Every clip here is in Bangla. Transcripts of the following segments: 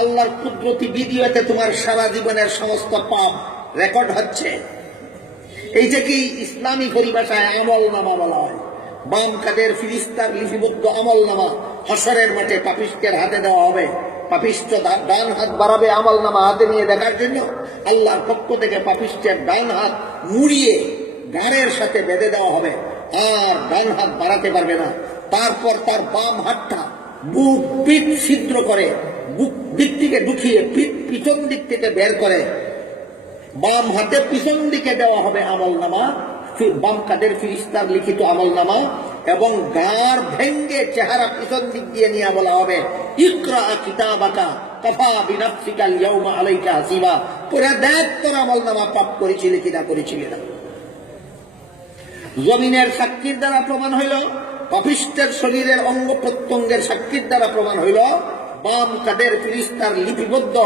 আল্লাহর কুদরতি ভিডিওতে তোমার সারা জীবনের সমস্ত পাপ রেকর্ড হচ্ছে। এইটা কি ইসলামী পরিভাষায় আমল নামা বলা হয়। বাম কাদের ফিরিস্তার লিপিবদ্ধ আমল নামা হাসরের মাঠে পাপিষ্টের হাতে দেওয়া হবে। পাপিষ্ঠ ডান হাত বাড়াবে আমল নামা হাতে নিয়ে দেখার জন্য। আল্লাহর পক্ষ থেকে পাপিষ্টের ডান হাত মুড়িয়ে গাড়ের সাথে বেঁধে দেওয়া হবে, আর ডান হাত বাড়াতে পারবে না। তারপর তার বাম হাতটা বুক পিঠ ছিদ্র করে, বুক দিক থেকে ঢুকিয়ে পিঠ পিছন দিক থেকে বের করে বাম হাতে পিছন দিকে দেওয়া হবে আমল নামা, বাম কাদের ফিরিস্তার লিখিত আমল নামা, এবং গাড় ভেঙ্গে চেহারা পিছন দিক দিয়ে নিয়ে বলা হবে ইকরা কিতাবাকা কাফা বিনাফসিকাল ইয়াউমা আলাইকা হাসিবা। পুরা দেখ তোর আমল নামা পাপ করেছিলি কিনা করেছিলি না। জমিনের সাক্ষীর দ্বারা প্রমাণ হইল, পাপিষ্টের শরীরের অঙ্গ প্রত্যঙ্গের সাক্ষীর দ্বারা প্রমাণ হইল, বাম কাদের ফিরিস্তার লিপিবদ্ধ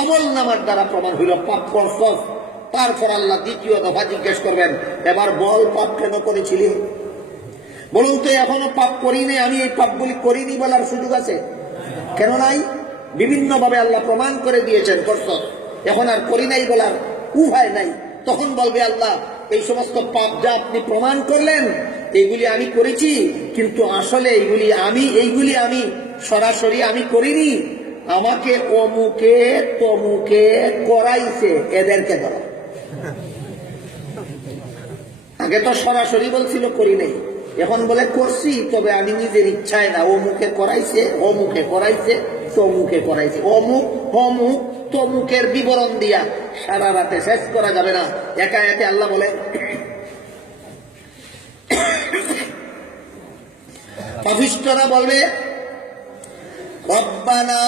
আমল নামার দ্বারা প্রমাণ হইল পাপ করছস। তারপর আল্লাহ দ্বিতীয় দফা জিজ্ঞেস করবেন, এবার বল পাপ কেন করেছিলি? বলুন তো, এখনো পাপ করিনি, আমি এই পাপগুলি করিনি বলার সুযোগ আছে? কেন নাই? বিভিন্ন ভাবে আল্লাহ প্রমাণ করে দিয়েছেন করছস, এখন আর করি নাই বলার উপায় নাই। তখন বলবে আল্লাহ, এই সমস্ত পাপ যা আপনি প্রমাণ করলেন এইগুলি আমি করেছি, কিন্তু আসলে এইগুলি আমি সরাসরি আমি করিনি, আমাকে অমুকে তমুকে করাইছে, এদেরকে ধরা। আগে তো সরাসরি বলছিল করি নাই, এখন বলে করছি, তবে আমি নিজের ইচ্ছায় না, অমুকে করাইছে, অমুকে করাইছে, তমুকে করাইছে। অমুক অমুক তমুকের বিবরণ দিয়া সারা রাতে শেষ করা যাবে না। একা একে আল্লাহ বলে, পাপিষ্ঠরা বলবে রব্বানা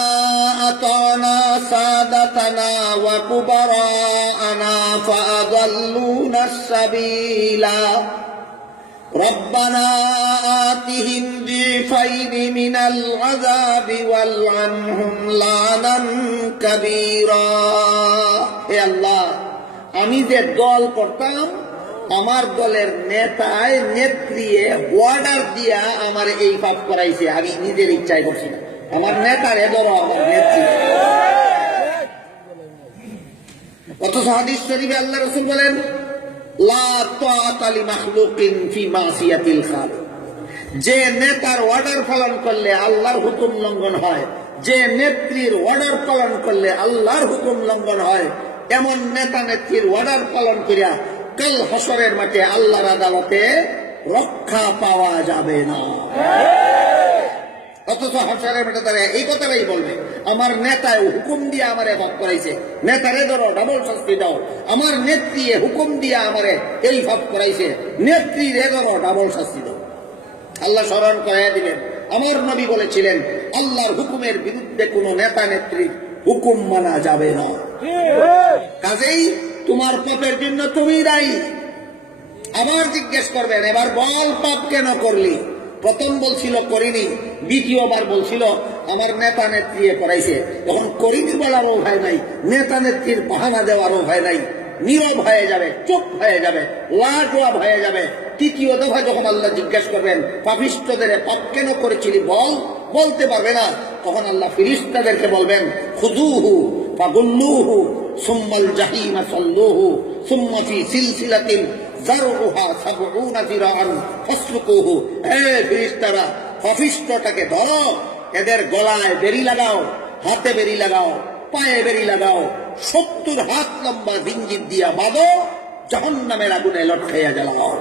আতানা সাদাতানা ওয়া কুবারানা ফাআদাল্লুনাস সাবিলা রব্বানা আতিহিম যিফাইনি মিনাল আযাবি ওয়ালআনহুম লানান কাবীরা। হে আল্লাহ, আমি যে দল করতাম, আমার দলের নেতায় নেত্রীয়ে অর্ডার দিয়া আমার এই পাপ করাইছে, আমি নিজের ইচ্ছায় করছি না। আমার নেতার ধরো, আমার নেত্রী। অথচ হাদিস শরীফে আল্লাহ রাসূল বলেন, লা তাআতা লিমাখলুকিন ফি মাসিয়াতিল খালিক। যে নেতার অর্ডার পালন করলে আল্লাহর হুকুম লঙ্ঘন হয়, যে নেত্রীর অর্ডার পালন করলে আল্লাহর হুকুম লঙ্ঘন হয়, এমন নেতা নেত্রীর অর্ডার পালন করিয়া কাল হাসরের মাঠে আল্লাহর আদালতে রক্ষা পাওয়া যাবে না। অথচ হাসরের মাঠে তারা এই কথাটাই বলবে, আমার নেতায় হুকুম দিয়ে আমারে ভাব করাইছে, নেতারে ধরো ডাবল শাস্তি দাও। আমার নেত্রী হুকুম দিয়ে আমারে এই ভাব করাইছে, নেত্রীর ধরো ডাবল শাস্তি দাও। আল্লাহ স্মরণ করাইয়া দিলেন, আমার নবী বলেছিলেন, আল্লাহর হুকুমের বিরুদ্ধে কোন নেতা নেত্রীর হুকুম মানা যাবে না। কাজেই তোমার পাপের জন্য তুমি দায়ী। আবার জিজ্ঞেস করবেন, এবার বল পাপ কেন করলি? প্রথম বলছিল করিনি, দ্বিতীয়বার বলছিল আমার নেতা নেত্রী করাইছে। তখন করিনি বলারও ভয় নাই, নেতা নেত্রীর বাহানা দেওয়ারও ভয় নাই, নীরব হয়ে যাবে, চুপ হয়ে যাবে, লাজবাব হয়ে যাবে। তৃতীয় দফা যখন আল্লাহ জিজ্ঞেস করবেন, পাপিষ্ঠদের পাপ কেন করেছিলি বল, বলতে পারবে না। তখন আল্লাহ ফিরিস্তাদেরকে বলবেন, খুযুহু ফাগুল্লুহু সুম্মাল জাহিমা সাল্লুহু সুম্মা ফি সিলসিলাতিন যারউহা সাবউনা যিরাআন ফাসলুকুহু। হে ফেরেশতারা, পাপিষ্ঠটাকে ধরো, এদের গলায় বেড়ি লাগাও, হাতে বেড়ি লাগাও, পায়ে বেড়ি লাগাও, 70 হাত লম্বা জিঞ্জির দিয়া বাঁধো, জাহান্নামের আগুনে লটকাইয়া জ্বালাও।